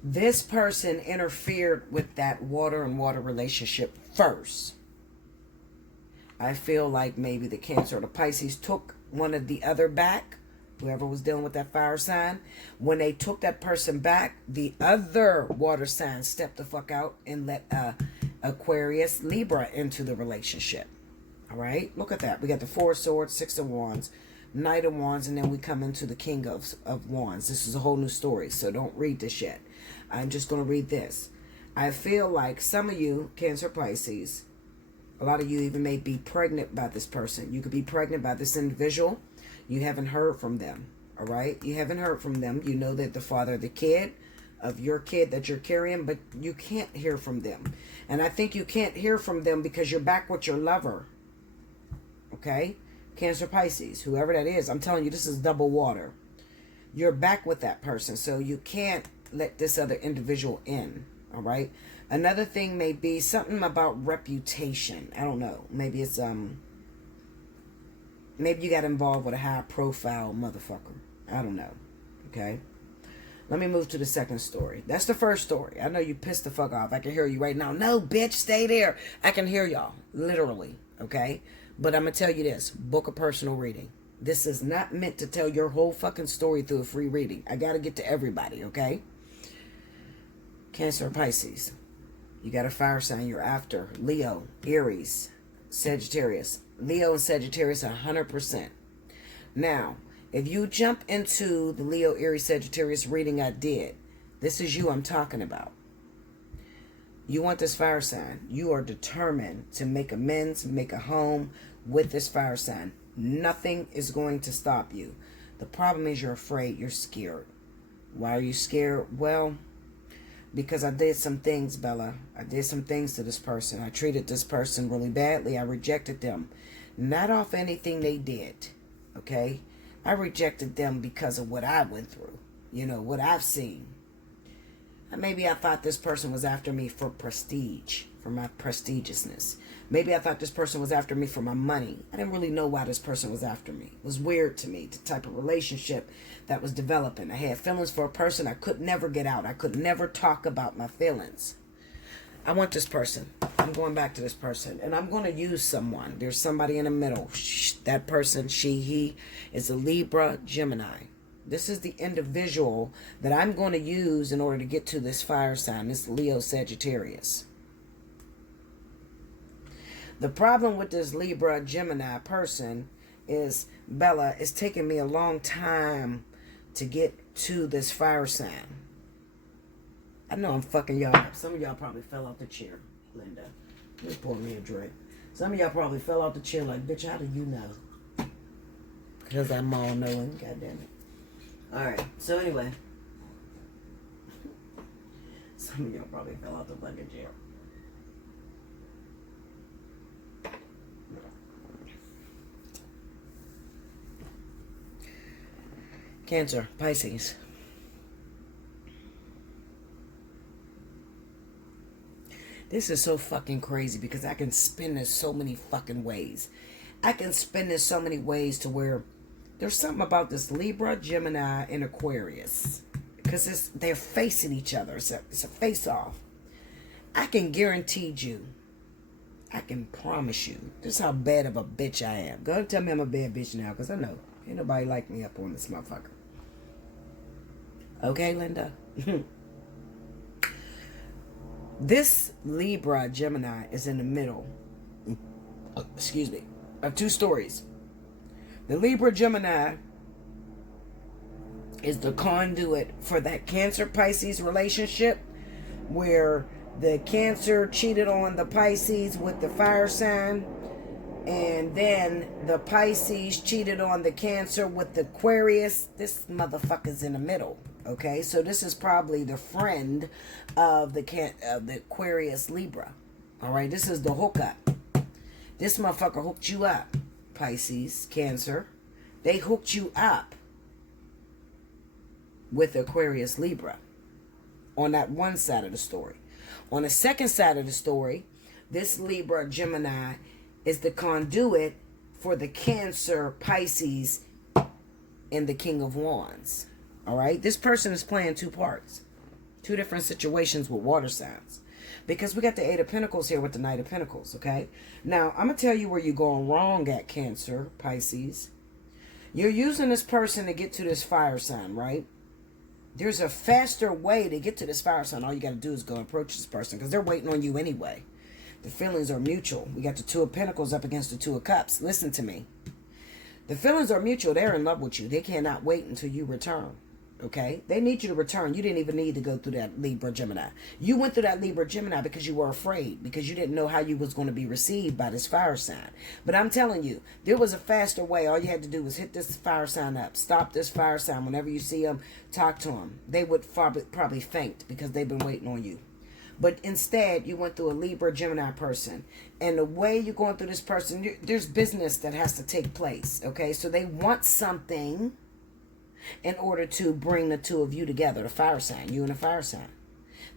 This person interfered with that water and water relationship first. I feel like maybe the Cancer or the Pisces took one of the other back, whoever was dealing with that fire sign. When they took that person back, the other water sign stepped the fuck out and let Aquarius, Libra into the relationship. All right, look at that. We got the 4 of Swords, 6 of Wands, Knight of Wands, and then we come into the King of Wands. This is a whole new story, so don't read this yet. I'm just going to read this. I feel like some of you, Cancer, Pisces, a lot of you even may be pregnant by this person. You could be pregnant by this individual. You haven't heard from them, all right? You haven't heard from them. You know that the father of the kid, of your kid that you're carrying, but you can't hear from them. And I think you can't hear from them because you're back with your lover, okay? Cancer, Pisces, whoever that is. I'm telling you, this is double water. You're back with that person, so you can't let this other individual in, all right? Another thing may be something about reputation. I don't know. Maybe it's, maybe you got involved with a high-profile motherfucker. I don't know. Okay? Let me move to the second story. That's the first story. I know you pissed the fuck off. I can hear you right now. No, bitch, stay there. I can hear y'all. Literally. Okay? But I'm going to tell you this. Book a personal reading. This is not meant to tell your whole fucking story through a free reading. I got to get to everybody. Okay? Cancer, Pisces. You got a fire sign you're after. Leo, Aries, Sagittarius. Leo and Sagittarius are 100%. Now, if you jump into the Leo, Aries, Sagittarius reading I did, this is you I'm talking about. You want this fire sign. You are determined to make amends, make a home with this fire sign. Nothing is going to stop you. The problem is you're afraid, you're scared. Why are you scared? Well, because I did some things, Bella. I did some things to this person. I treated this person really badly. I rejected them. Not off anything they did, okay? I rejected them because of what I went through. You know, what I've seen. Maybe I thought this person was after me for prestige, for my prestigiousness. Maybe I thought this person was after me for my money. I didn't really know why this person was after me. It was weird to me, the type of relationship that was developing. I had feelings for a person I could never get out. I could never talk about my feelings. I want this person. I'm going back to this person. And I'm going to use someone. There's somebody in the middle. That person, she, he, is a Libra, Gemini. This is the individual that I'm going to use in order to get to this fire sign. This Leo, Sagittarius. The problem with this Libra, Gemini person is, Bella, it's taken me a long time to get to this fire sign. I know I'm fucking y'all up. Some of y'all probably fell off the chair, Linda. Just pour me a drink. Some of y'all probably fell off the chair like, bitch, how do you know? Because I'm all knowing, goddamn it. Alright, so anyway. Some of y'all probably fell out the fucking chair. Cancer, Pisces. This is so fucking crazy because I can spin this so many fucking ways. I can spin this so many ways to where there's something about this Libra, Gemini, and Aquarius. Because they're facing each other. It's a face-off. I can guarantee you, I can promise you, this is how bad of a bitch I am. Go ahead and tell me I'm a bad bitch now, because I know. Ain't nobody like me up on this motherfucker. Okay, Linda? This Libra, Gemini is in the middle, excuse me, of two stories. The Libra, Gemini is the conduit for that Cancer Pisces relationship where the Cancer cheated on the Pisces with the fire sign, and then the Pisces cheated on the Cancer with the Aquarius. This motherfucker's in the middle. Okay, so this is probably the friend of the Aquarius Libra. All right, this is the hookup. This motherfucker hooked you up, Pisces, Cancer. They hooked you up with Aquarius Libra on that one side of the story. On the second side of the story, this Libra Gemini is the conduit for the Cancer Pisces and the King of Wands. All right, this person is playing two parts, two different situations with water signs, because we got the Eight of Pentacles here with the Knight of Pentacles. Okay, now I'm gonna tell you where you're going wrong at, Cancer Pisces. You're using this person to get to this fire sign, right? There's a faster way to get to this fire sign. All you got to do is go approach this person because they're waiting on you anyway. The feelings are mutual. We got the Two of Pentacles up against the Two of Cups. Listen to me. The feelings are mutual. They're in love with you. They cannot wait until you return. Okay? They need you to return. You didn't even need to go through that Libra Gemini. You went through that Libra Gemini because you were afraid, because you didn't know how you was going to be received by this fire sign. But I'm telling you, there was a faster way. All you had to do was hit this fire sign up. Stop this fire sign. Whenever you see them, talk to them. They would probably faint because they've been waiting on you. But instead, you went through a Libra Gemini person. And the way you're going through this person, there's business that has to take place. Okay? So they want something in order to bring the two of you together, the fire sign, you and the fire sign.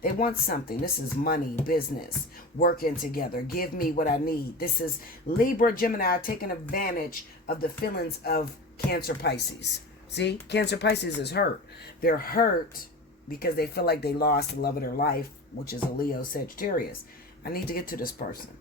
They want something. This is money, business, working together. Give me what I need. This is Libra, Gemini taking advantage of the feelings of Cancer, Pisces. See, Cancer, Pisces is hurt. They're hurt because they feel like they lost the love of their life, which is a Leo, Sagittarius. I need to get to this person.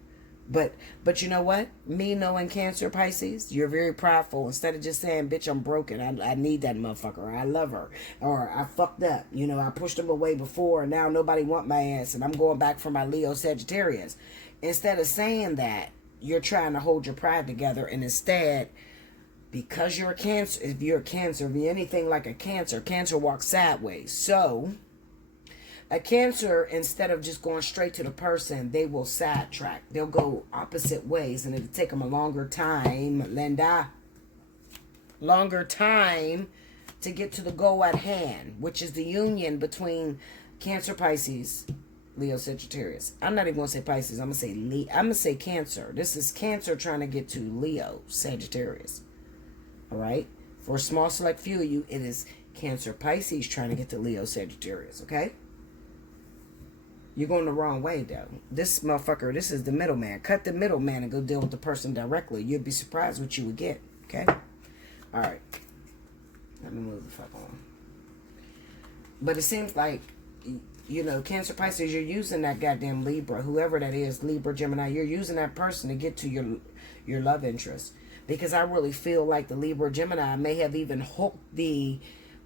But you know what? Me knowing Cancer, Pisces, you're very prideful. Instead of just saying, bitch, I'm broken. I need that motherfucker. I love her. Or I fucked up. You know, I pushed him away before and now nobody want my ass and I'm going back for my Leo, Sagittarius. Instead of saying that, you're trying to hold your pride together, and instead, because you're a Cancer, if you're anything like a Cancer, Cancer walks sideways. So a Cancer, instead of just going straight to the person, they will sidetrack. They'll go opposite ways, and it'll take them a longer time, Linda, longer time to get to the goal at hand, which is the union between Cancer, Pisces, Leo, Sagittarius. I'm not even going to say Pisces. I'm going to say Cancer. This is Cancer trying to get to Leo, Sagittarius. All right? For a small select few of you, it is Cancer, Pisces trying to get to Leo, Sagittarius. Okay? You're going the wrong way, though. This motherfucker, this is the middleman. Cut the middleman and go deal with the person directly. You'd be surprised what you would get. Okay? All right. Let me move the fuck on. But it seems like, you know, Cancer, Pisces, you're using that goddamn Libra, whoever that is, Libra, Gemini, you're using that person to get to your love interest. Because I really feel like the Libra, Gemini may have even hooked the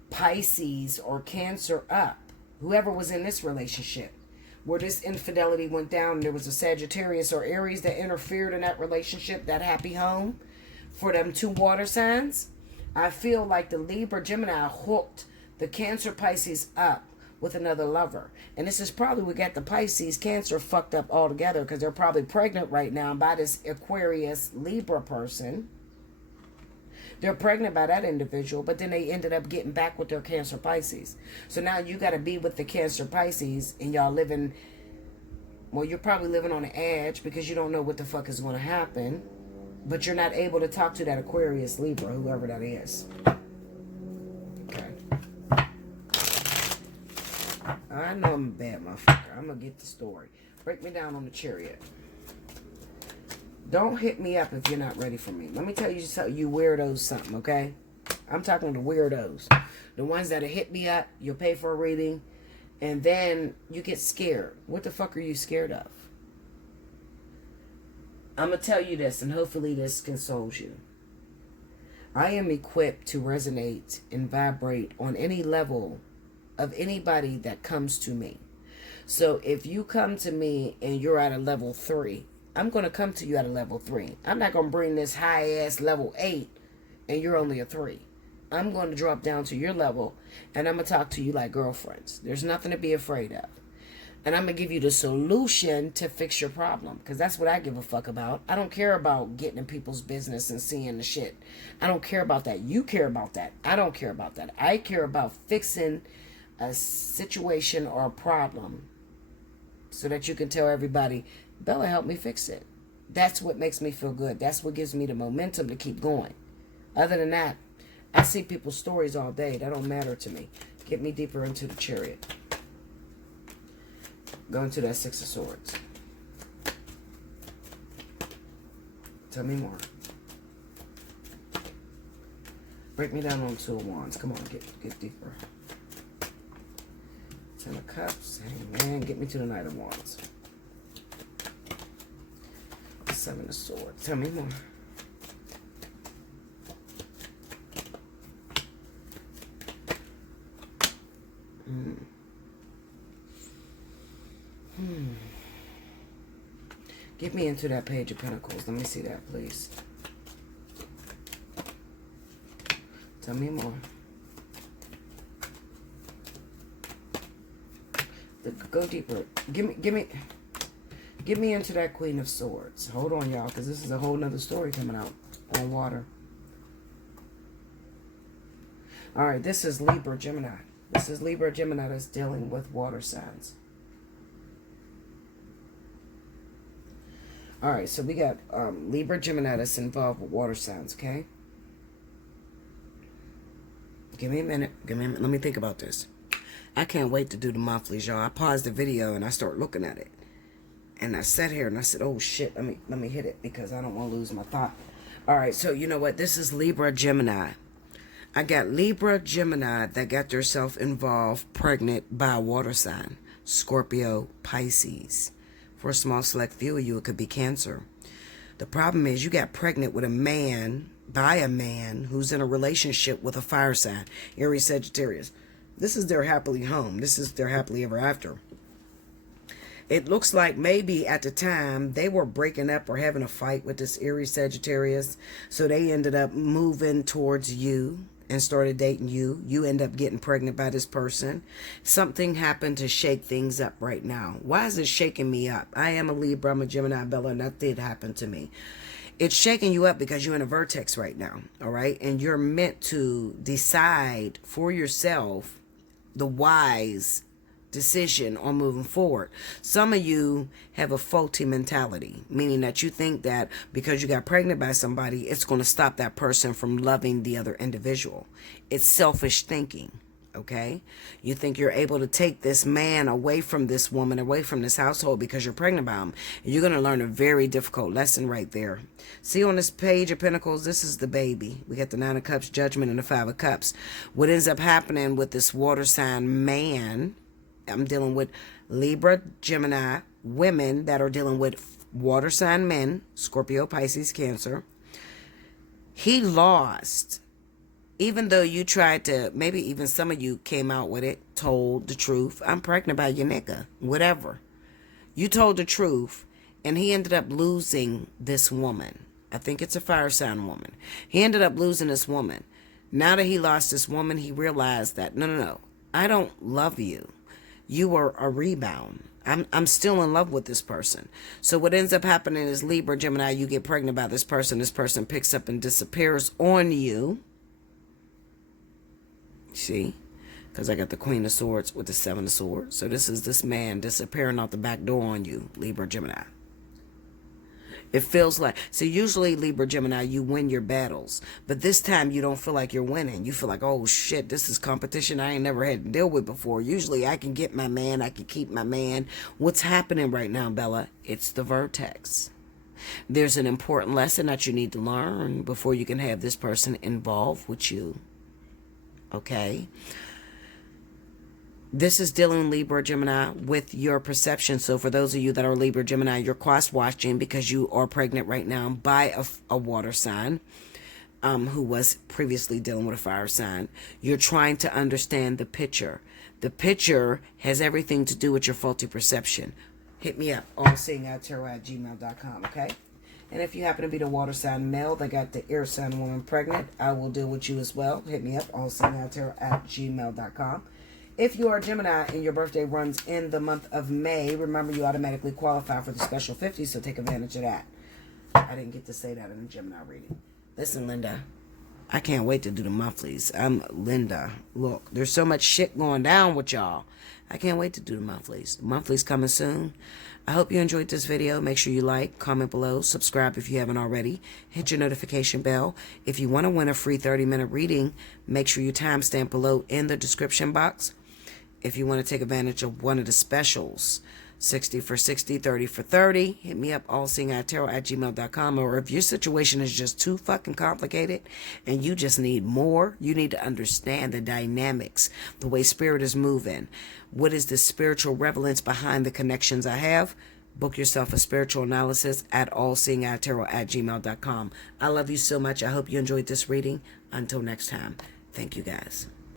Pisces or Cancer up. Whoever was in this relationship, where this infidelity went down, and there was a Sagittarius or Aries that interfered in that relationship, that happy home, for them two water signs. I feel like the Libra, Gemini hooked the Cancer, Pisces up with another lover. And this is probably, we got the Pisces, Cancer fucked up all together because they're probably pregnant right now by this Aquarius, Libra person. They're pregnant by that individual, but then they ended up getting back with their Cancer Pisces. So now you got to be with the Cancer Pisces, and y'all living, well, you're probably living on the edge because you don't know what the fuck is going to happen, but you're not able to talk to that Aquarius, Libra, whoever that is. Okay. I know I'm a bad motherfucker. I'm going to get the story. Break me down on the Chariot. Don't hit me up if you're not ready for me. Let me tell you weirdos something, okay? I'm talking to weirdos. The ones that'll hit me up, you'll pay for a reading, and then you get scared. What the fuck are you scared of? I'm going to tell you this, and hopefully this consoles you. I am equipped to resonate and vibrate on any level of anybody that comes to me. So if you come to me and you're at a level 3, I'm going to come to you at a level 3. I'm not going to bring this high-ass level 8 and you're only a 3. I'm going to drop down to your level and I'm going to talk to you like girlfriends. There's nothing to be afraid of. And I'm going to give you the solution to fix your problem. Because that's what I give a fuck about. I don't care about getting in people's business and seeing the shit. I don't care about that. You care about that. I don't care about that. I care about fixing a situation or a problem so that you can tell everybody, Bella helped me fix it. That's what makes me feel good. That's what gives me the momentum to keep going. Other than that, I see people's stories all day. That don't matter to me. Get me deeper into the Chariot. Go into that Six of Swords. Tell me more. Break me down on Two of Wands. Come on, get deeper. Ten of Cups. Hey man, get me to the Knight of Wands. Seven of Swords. Tell me more. Get me into that Page of Pentacles. Let me see that, please. Tell me more. Go deeper. Give me into that Queen of Swords. Hold on, y'all, because this is a whole nother story coming out on water. All right, this is Libra, Gemini. This is Libra, Gemini that's dealing with water signs. All right, so we got Libra, Gemini that's involved with water signs, okay? Give me a minute. Let me think about this. I can't wait to do the monthlies, y'all. I paused the video and I start looking at it. And I sat here and I said, oh shit, let me hit it because I don't want to lose my thought. All right, so you know what? This is Libra, Gemini. I got Libra, Gemini that got themselves involved, pregnant by a water sign. Scorpio, Pisces. For a small select few of you, it could be Cancer. The problem is you got pregnant with a man, by a man who's in a relationship with a fire sign. Aries, Sagittarius. This is their happily home. This is their happily ever after. It looks like maybe at the time they were breaking up or having a fight with this Aries Sagittarius. So they ended up moving towards you and started dating you. You end up getting pregnant by this person. Something happened to shake things up right now. Why is it shaking me up? I am a Libra, I'm a Gemini, Bella, and that did happen to me. It's shaking you up because you're in a vertex right now, all right? And you're meant to decide for yourself the wise decision on moving forward. Some of you have a faulty mentality, meaning that you think that because you got pregnant by somebody, it's going to stop that person from loving the other individual. It's selfish thinking, okay? You think you're able to take this man away from this woman, away from this household because you're pregnant by him. And you're going to learn a very difficult lesson right there. See on this Page of Pentacles, this is the baby. We got the Nine of Cups, Judgment, and the Five of Cups. What ends up happening with this water sign man, I'm dealing with Libra, Gemini, women that are dealing with water sign men, Scorpio, Pisces, Cancer. He lost. Even though you tried to, maybe even some of you came out with it, told the truth. I'm pregnant by your nigga, whatever. You told the truth, and he ended up losing this woman. I think it's a fire sign woman. He ended up losing this woman. Now that he lost this woman, he realized that, no, I don't love you. You are a rebound. I'm still in love with this person. So what ends up happening is Libra, Gemini, you get pregnant by this person. This person picks up and disappears on you. See? Because I got the Queen of Swords with the Seven of Swords. So this is this man disappearing out the back door on you, Libra, Gemini. It feels like, so usually Libra, Gemini, you win your battles. But this time you don't feel like you're winning. You feel like, oh shit, this is competition I ain't never had to deal with before. Usually I can get my man, I can keep my man. What's happening right now, Bella? It's the vertex. There's an important lesson that you need to learn before you can have this person involved with you. Okay? This is dealing, Libra, Gemini, with your perception. So for those of you that are Libra, Gemini, you're cross-watching because you are pregnant right now by a water sign who was previously dealing with a fire sign. You're trying to understand the picture. The picture has everything to do with your faulty perception. Hit me up, allseeingeyetarot@gmail.com, okay? And if you happen to be the water sign male that got the air sign woman pregnant, I will deal with you as well. Hit me up, allseeingeyetarot@gmail.com. If you are Gemini and your birthday runs in the month of May, remember you automatically qualify for the special 50, so take advantage of that. I didn't get to say that in the Gemini reading. Listen, Linda, I can't wait to do the monthlies. I'm Linda. Look, there's so much shit going down with y'all. I can't wait to do the monthlies. Monthlies coming soon. I hope you enjoyed this video. Make sure you like, comment below, subscribe if you haven't already. Hit your notification bell. If you want to win a free 30-minute reading, make sure you timestamp below in the description box. If you want to take advantage of one of the specials, 60 for 60, 30 for 30, hit me up, allseeingeyetarot@gmail.com. Or if your situation is just too fucking complicated and you just need more, you need to understand the dynamics, the way spirit is moving. What is the spiritual relevance behind the connections I have? Book yourself a spiritual analysis at allseeingeyetarot@gmail.com. I love you so much. I hope you enjoyed this reading. Until next time, thank you guys.